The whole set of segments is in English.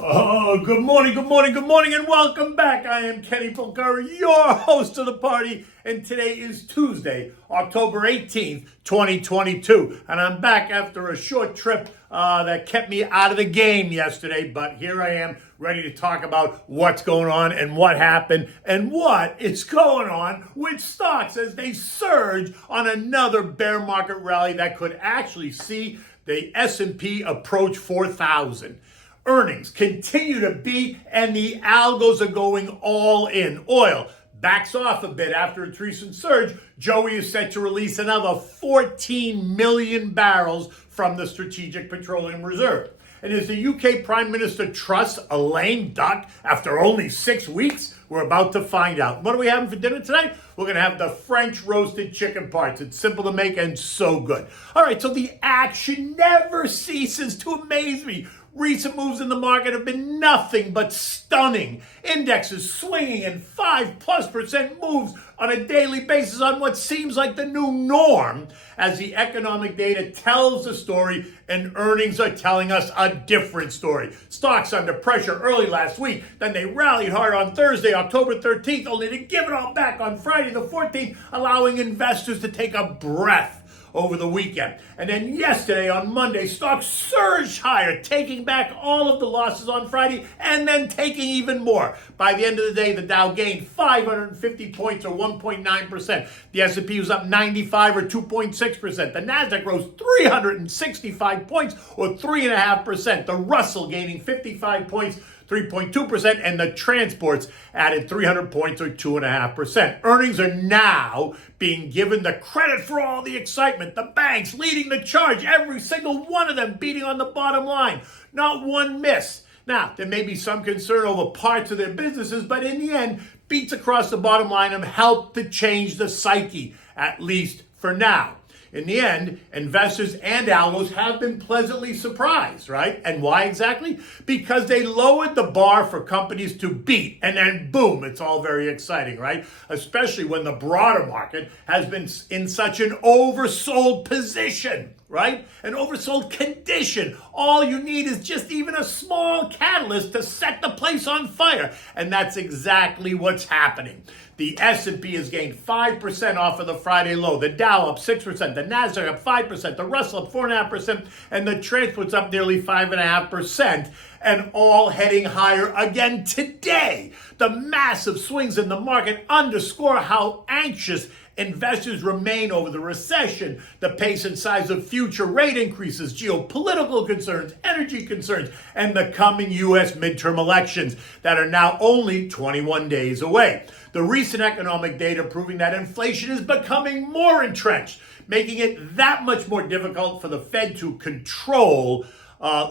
Oh, good morning, and welcome back. I am Kenny Polcari, your host of the party, and today is Tuesday, October 18th, 2022. And I'm back after a short trip that kept me out of the game yesterday, but here I am, ready to talk about what's going on and what happened and what is going on with stocks as they surge on another bear market rally that could actually see the S&P approach 4,000. Earnings continue to beat, and the algos are going all in. Oil backs off a bit after its recent surge. Joey is set to release another 14 million barrels from the Strategic Petroleum Reserve. And as the UK Prime Minister trusts a lame duck after only 6 weeks? We're about to find out. What are we having for dinner tonight? We're going to have the French roasted chicken parts. It's simple to make and so good. All right, so the action never ceases to amaze me. Recent moves in the market have been nothing but stunning. Indexes swinging in 5+% moves on a daily basis on what seems like the new norm as the economic data tells the story and earnings are telling us a different story. Stocks under pressure early last week, then they rallied hard on Thursday, October 13th, only to give it all back on Friday the 14th, allowing investors to take a breath over the weekend. And then yesterday on Monday, stocks surged higher, taking back all of the losses on Friday and then taking even more. By the end of the day, the Dow gained 550 points or 1.9%. The S&P was up 95 or 2.6%. The Nasdaq rose 365 points or 3.5%. The Russell gaining 55 points, 3.2%, and the transports added 300 points or 2.5%. Earnings are now being given the credit for all the excitement. The banks leading the charge, every single one of them beating on the bottom line. Not one miss. Now, there may be some concern over parts of their businesses, but in the end, beats across the bottom line have helped to change the psyche, at least for now. In the end, investors and algos have been pleasantly surprised, right? And why exactly? Because they lowered the bar for companies to beat, and then boom, it's all very exciting, right? Especially when the broader market has been in such an oversold position, right? An oversold condition. All you need is just even a small catalyst to set the place on fire. And that's exactly what's happening. The S&P has gained 5% off of the Friday low. The Dow up 6%. The Nasdaq up 5%. The Russell up 4.5%. And the transports up nearly 5.5%. And all heading higher again today. The massive swings in the market underscore how anxious investors remain over the recession, the pace and size of future rate increases, geopolitical concerns, energy concerns, and the coming U.S. midterm elections that are now only 21 days away. The recent economic data proving that inflation is becoming more entrenched, making it that much more difficult for the Fed to control,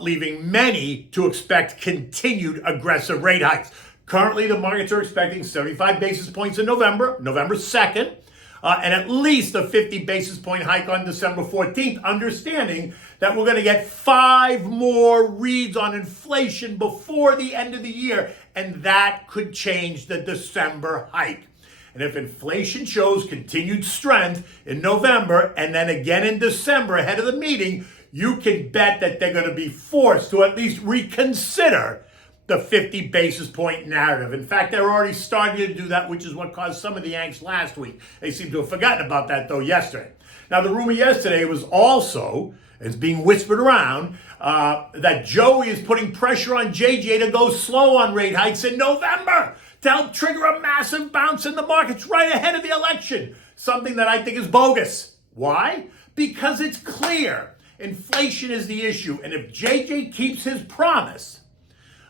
leaving many to expect continued aggressive rate hikes. Currently, the markets are expecting 75 basis points in November 2nd, and at least a 50 basis point hike on December 14th, understanding that we're going to get 5 more reads on inflation before the end of the year, and that could change the December hike. And if inflation shows continued strength in November and then again in December ahead of the meeting, you can bet that they're going to be forced to at least reconsider the 50 basis point narrative. In fact, they're already starting to do that, which is what caused some of the angst last week. They seem to have forgotten about that, though, yesterday. Now, the rumor yesterday was also, it's being whispered around, that Joey is putting pressure on JJ to go slow on rate hikes in November to help trigger a massive bounce in the markets right ahead of the election. Something that I think is bogus. Why? Because it's clear inflation is the issue. And if JJ keeps his promise,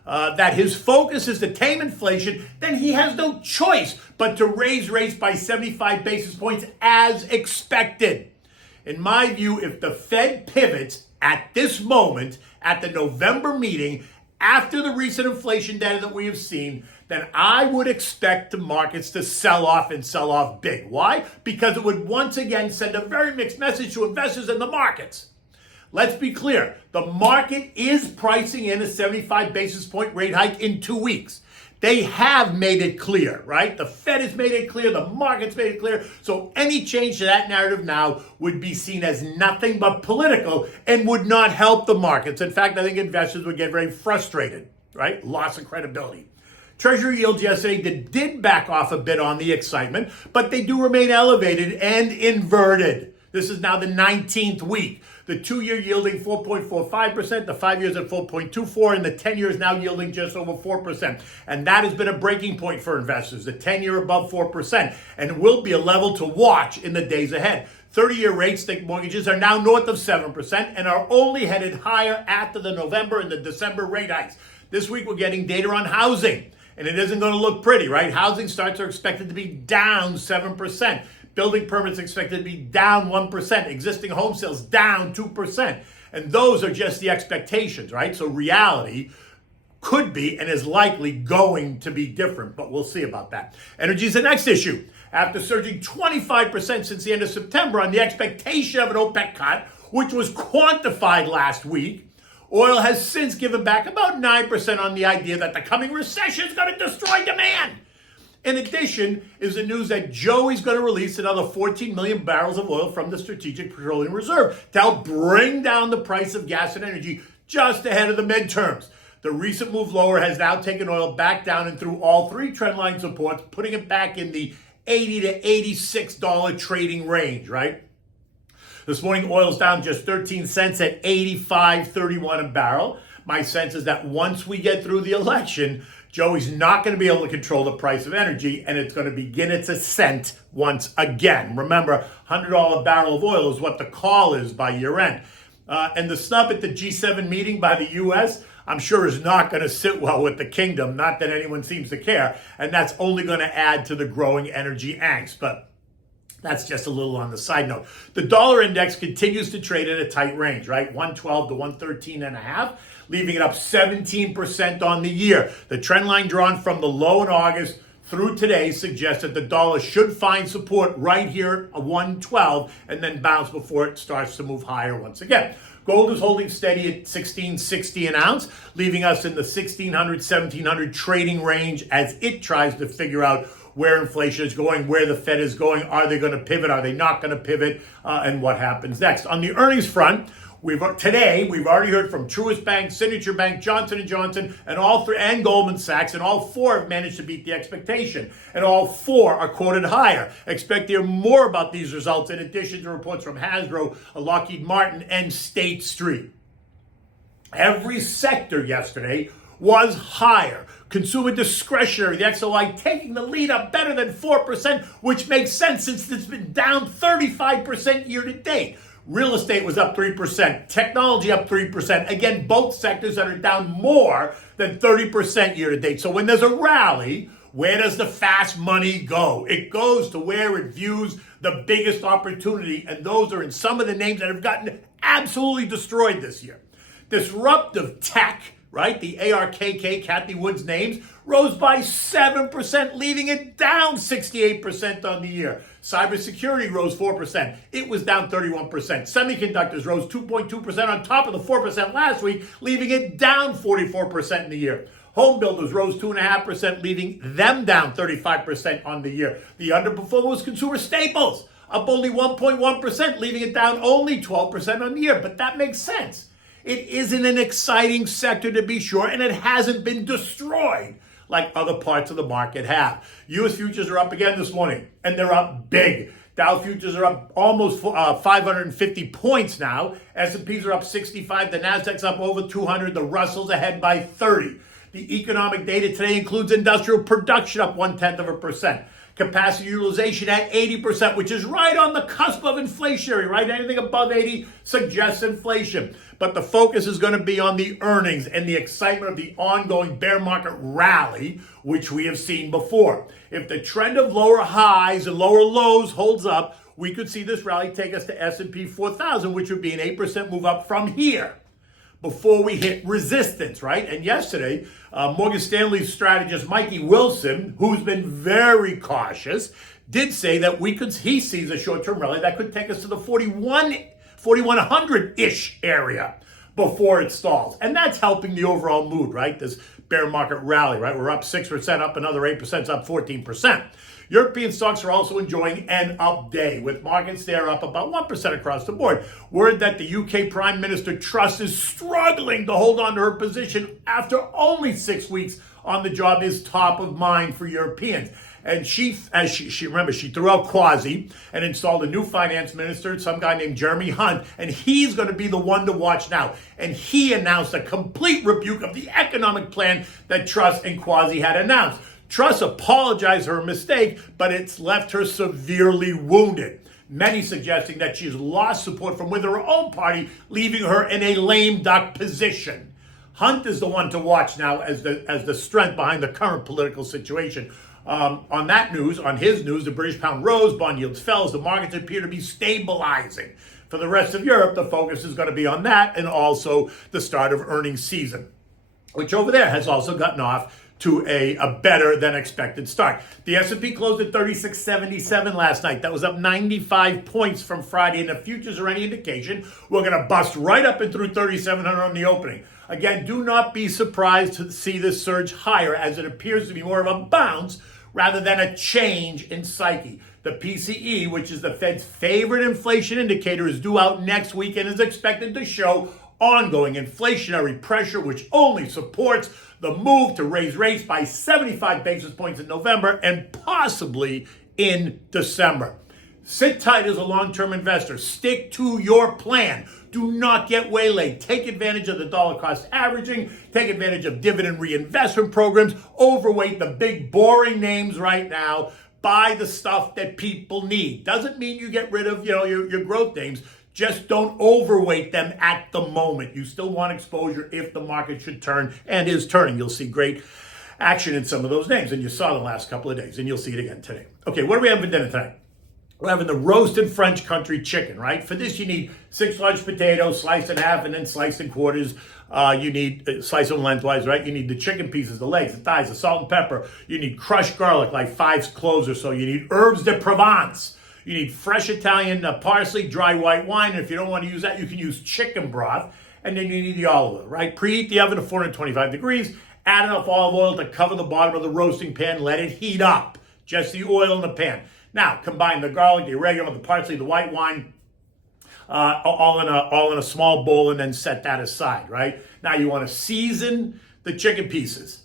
that his focus is to tame inflation, then he has no choice but to raise rates by 75 basis points as expected. In my view, if the Fed pivots at this moment, at the November meeting, after the recent inflation data that we have seen, then I would expect the markets to sell off and sell off big. Why? Because it would once again send a very mixed message to investors in the markets. Let's be clear. The market is pricing in a 75 basis point rate hike in 2 weeks. They have made it clear, right? The Fed has made it clear. The market's made it clear. So any change to that narrative now would be seen as nothing but political and would not help the markets. In fact, I think investors would get very frustrated. right? Loss of credibility. Treasury yields yesterday did back off a bit on the excitement, but they do remain elevated and inverted. This is now the 19th week. The 2-year yielding 4.45%, the 5 years at 4.24%, and the 10 years now yielding just over 4%. And that has been a breaking point for investors, the 10-year above 4%, and will be a level to watch in the days ahead. 30-year rates, think mortgages, are now north of 7% and are only headed higher after the November and the December rate hikes. This week we're getting data on housing, and it isn't going to look pretty, right? Housing starts are expected to be down 7%. Building permits expected to be down 1%. Existing home sales down 2%. And those are just the expectations, right? So reality could be and is likely going to be different, but we'll see about that. Energy is the next issue. After surging 25% since the end of September on the expectation of an OPEC cut, which was quantified last week, oil has since given back about 9% on the idea that the coming recession is going to destroy demand. In addition, is the news that Joey's going to release another 14 million barrels of oil from the Strategic Petroleum Reserve to help bring down the price of gas and energy just ahead of the midterms. The recent move lower has now taken oil back down and through all three trendline supports, putting it back in the $80 to $86 trading range, right? This morning, oil's down just 13 cents at 85.31 a barrel. My sense is that once we get through the election, Joey's not going to be able to control the price of energy, and it's going to begin its ascent once again. Remember, $100 a barrel of oil is what the call is by year end. And the snub at the G7 meeting by the U.S., I'm sure is not going to sit well with the kingdom, not that anyone seems to care, and that's only going to add to the growing energy angst. But that's just a little on the side note. The dollar index continues to trade in a tight range, right? 112 to 113.5, leaving it up 17% on the year. The trend line drawn from the low in August through today suggests that the dollar should find support right here at 112 and then bounce before it starts to move higher once again. Gold is holding steady at $1,660 an ounce, leaving us in the $1,600, $1,700 trading range as it tries to figure out where inflation is going, where the Fed is going. Are they going to pivot? Are they not going to pivot? And what happens next? On the earnings front, we've already heard from Truist Bank, Signature Bank, Johnson & Johnson, and all three, and Goldman Sachs, and all four have managed to beat the expectation. And all four are quoted higher. Expect to hear more about these results in addition to reports from Hasbro, Lockheed Martin, and State Street. Every sector yesterday was higher. Consumer discretionary, the XLI, taking the lead up better than 4%, which makes sense since it's been down 35% year to date. Real estate was up 3%. Technology up 3%. Again, both sectors that are down more than 30% year to date. So when there's a rally, where does the fast money go? It goes to where it views the biggest opportunity, and those are in some of the names that have gotten absolutely destroyed this year. Disruptive tech, right? The ARKK, Cathie Wood's names, rose by 7%, leaving it down 68% on the year. Cybersecurity rose 4%. It was down 31%. Semiconductors rose 2.2% on top of the 4% last week, leaving it down 44% in the year. Home builders rose 2.5%, leaving them down 35% on the year. The underperformer was consumer staples, up only 1.1%, leaving it down only 12% on the year. But that makes sense. It isn't an exciting sector to be sure, and it hasn't been destroyed like other parts of the market have. U.S. futures are up again this morning, and they're up big. Dow futures are up almost 550 points now. S&Ps are up 65. The Nasdaq's up over 200. The Russell's ahead by 30. The economic data today includes industrial production up 0.1%. Capacity utilization at 80%, which is right on the cusp of inflationary, right? Anything above 80 suggests inflation. But the focus is going to be on the earnings and the excitement of the ongoing bear market rally, which we have seen before. If the trend of lower highs and lower lows holds up, we could see this rally take us to S&P 4,000, which would be an 8% move up from here before we hit resistance, right? And yesterday, Morgan Stanley's strategist, Mikey Wilson, who's been very cautious, did say that he sees a short-term rally that could take us to the 4,100-ish area. before it stalls. And that's helping the overall mood, right? This bear market rally, right? We're up 6%, up another 8%, up 14%. European stocks are also enjoying an up day, with markets there up about 1% across the board. Word that the UK Prime Minister Truss is struggling to hold on to her position after only 6 weeks on the job is top of mind for Europeans. And she threw out Kwasi and installed a new finance minister, some guy named Jeremy Hunt, and he's going to be the one to watch now. And he announced a complete rebuke of the economic plan that Truss and Kwasi had announced. Truss apologized for her mistake, but it's left her severely wounded. Many suggesting that she's lost support from within her own party, leaving her in a lame duck position. Hunt is the one to watch now as the strength behind the current political situation. On his news, the British pound rose, bond yields fell as the markets appear to be stabilizing. For the rest of Europe, the focus is going to be on that and also the start of earnings season, which over there has also gotten off to a better than expected start. The S&P closed at 3677 last night. That was up 95 points from Friday, and if futures are any indication, we're going to bust right up and through 3700 on the opening. Again, do not be surprised to see this surge higher, as it appears to be more of a bounce rather than a change in psyche. The PCE, which is the Fed's favorite inflation indicator, is due out next week and is expected to show ongoing inflationary pressure, which only supports the move to raise rates by 75 basis points in November and possibly in December. Sit tight as a long-term investor. Stick to your plan. Do not get waylaid. Take advantage of the dollar cost averaging. Take advantage of dividend reinvestment programs. Overweight the big boring names right now. Buy the stuff that people need. Doesn't mean you get rid of your growth names. Just don't overweight them at the moment. You still want exposure if the market should turn, and is turning. You'll see great action in some of those names, and you saw the last couple of days, and you'll see it again today. Okay, what do we have for dinner tonight? We're having the roasted French country chicken, right? For this, you need 6 large potatoes, sliced in half and then sliced in quarters. You need slice them lengthwise, right? You need the chicken pieces, the legs, the thighs, the salt and pepper. You need crushed garlic, like 5 cloves or so. You need herbes de Provence. You need fresh Italian parsley, dry white wine. And if you don't want to use that, you can use chicken broth. And then you need the olive oil, right? Preheat the oven to 425 degrees. Add enough olive oil to cover the bottom of the roasting pan. Let it heat up. Just the oil in the pan. Now, combine the garlic, the oregano, the parsley, the white wine, all in a small bowl, and then set that aside, right? Now, you want to season the chicken pieces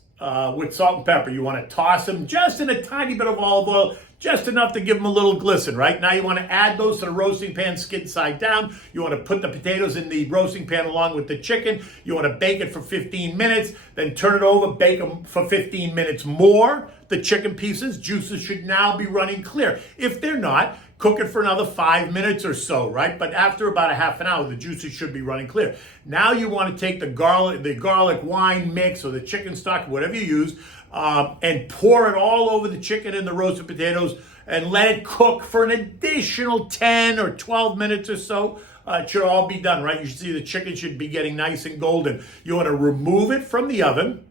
with salt and pepper. You want to toss them just in a tiny bit of olive oil, just enough to give them a little glisten, right? Now you want to add those to the roasting pan, skin side down. You want to put the potatoes in the roasting pan along with the chicken. You want to bake it for 15 minutes, then turn it over, bake them for 15 minutes more. The chicken pieces, juices should now be running clear. If they're not, cook it for another 5 minutes or so, right? But after about a half an hour, the juices should be running clear. Now you want to take the garlic wine mix or the chicken stock, whatever you use, and pour it all over the chicken and the roasted potatoes and let it cook for an additional 10 or 12 minutes or so. It should all be done, right? You should see the chicken should be getting nice and golden. You want to remove it from the oven.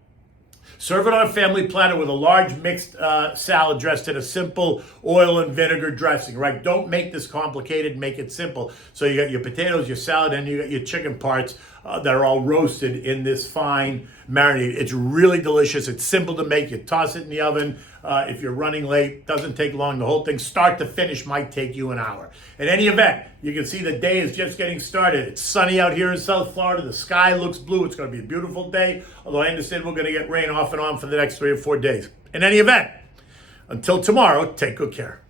Serve it on a family platter with a large mixed salad dressed in a simple oil and vinegar dressing, right? Don't make this complicated, make it simple. So you got your potatoes, your salad, and you got your chicken parts that are all roasted in this fine marinade. It's really delicious. It's simple to make. You toss it in the oven. If you're running late, doesn't take long. The whole thing, start to finish, might take you an hour. In any event, you can see the day is just getting started. It's sunny out here in South Florida. The sky looks blue. It's going to be a beautiful day, although I understand we're going to get rain off and on for the next 3 or 4 days. In any event, until tomorrow, take good care.